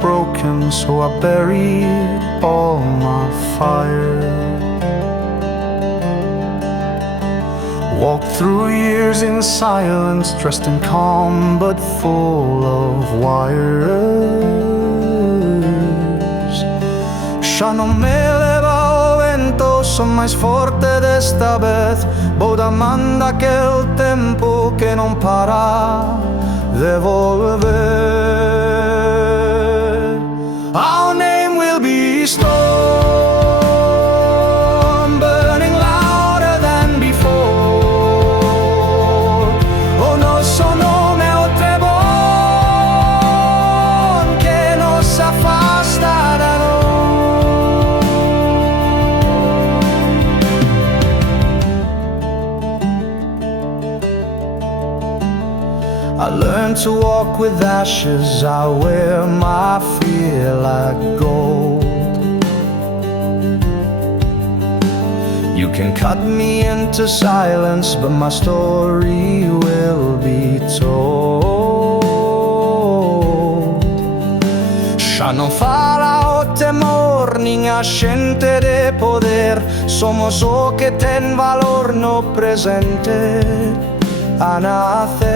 broken, so I buried all my fire. Walked through years in silence, dressed in calm but full of wires. Ya no me eleva o vento, son mais forte desta vez. Vou damando aquel tempo que non para de volver. Our name will be storm, burning louder than before. Oh, nostro nome è o trebon che nos affasta da noi. I learned to walk with ashes, I wear my fear like gold. You can cut me into silence, but my story will be told. Ya no fará o temor, ninha gente de poder. Somos o que ten valor no presente a nacer.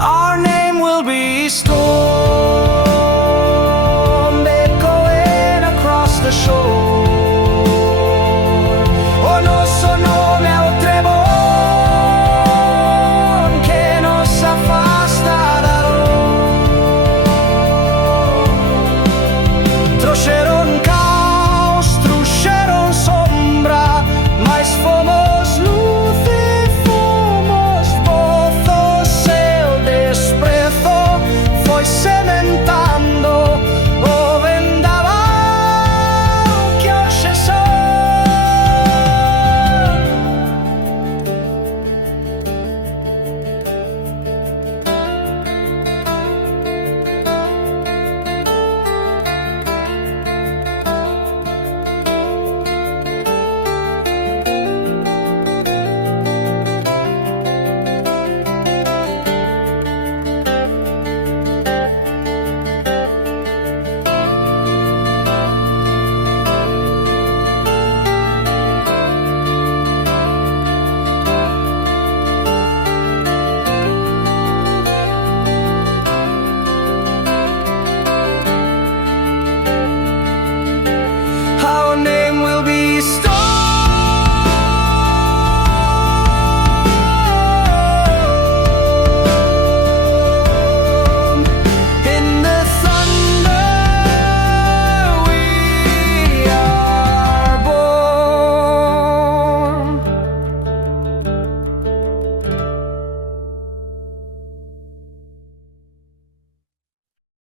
Our name will be storm.